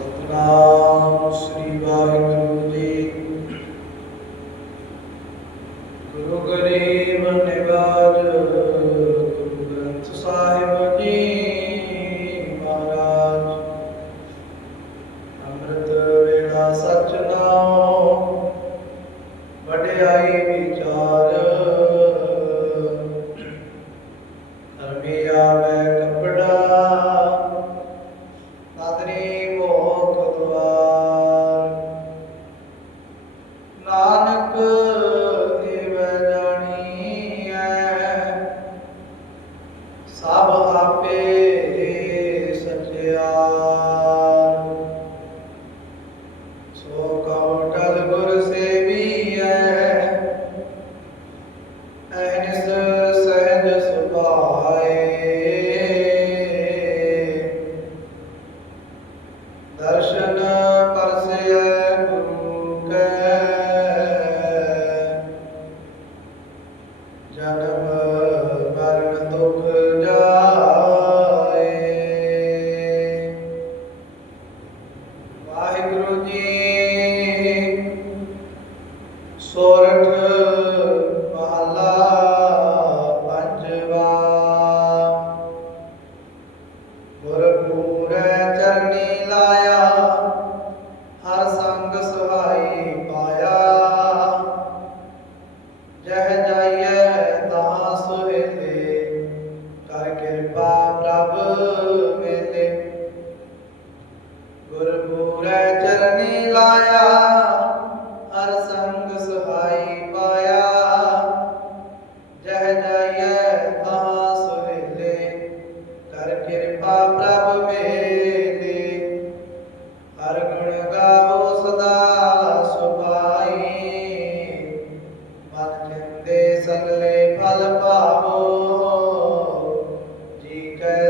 ਸਤਨਾਮ ਸ੍ਰੀ ਵਾਹਿਗੁਰੂ ਜੀ। ਗੁਰੂ ਗਰੀਬ ਨਿਵਾਜ ਗੁਰੂ ਗ੍ਰੰਥ ਸਾਹਿਬ ਜੀ ਮਹਾਰਾਜ, ਅੰਮ੍ਰਿਤ ਵੇਲਾ ਸਚ ਨਾਮ ਵਡਿਆਈ ਵਿਚਾਰ। ਧਰਮੀ ਆਵੇ ਗੁਰਪੂਰੈ ਚਰਨੀ ਲਾਇਆ, ਹਰ ਸੰਗ ਸੁਹਾਈ ਪਾਇਆ। ਜਹ ਜਾਈਐ ਤਾਂ ਸੁਹੇਲੇ, ਕਰ ਕਿਰਪਾ ਪ੍ਰਭ ਮੇਲੇ। ਹਰ ਗੁਣ ਗਾਵੋ ਸਦਾ ਸੁਭਾਈ। ਮਨ ਚਿੰਦੇ ਸਗਲੇ ਫਲ ਪਾਵੋ, ਜੀ ਕੈ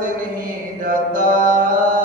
ਨਹੀਂ ਦਾਤਾ।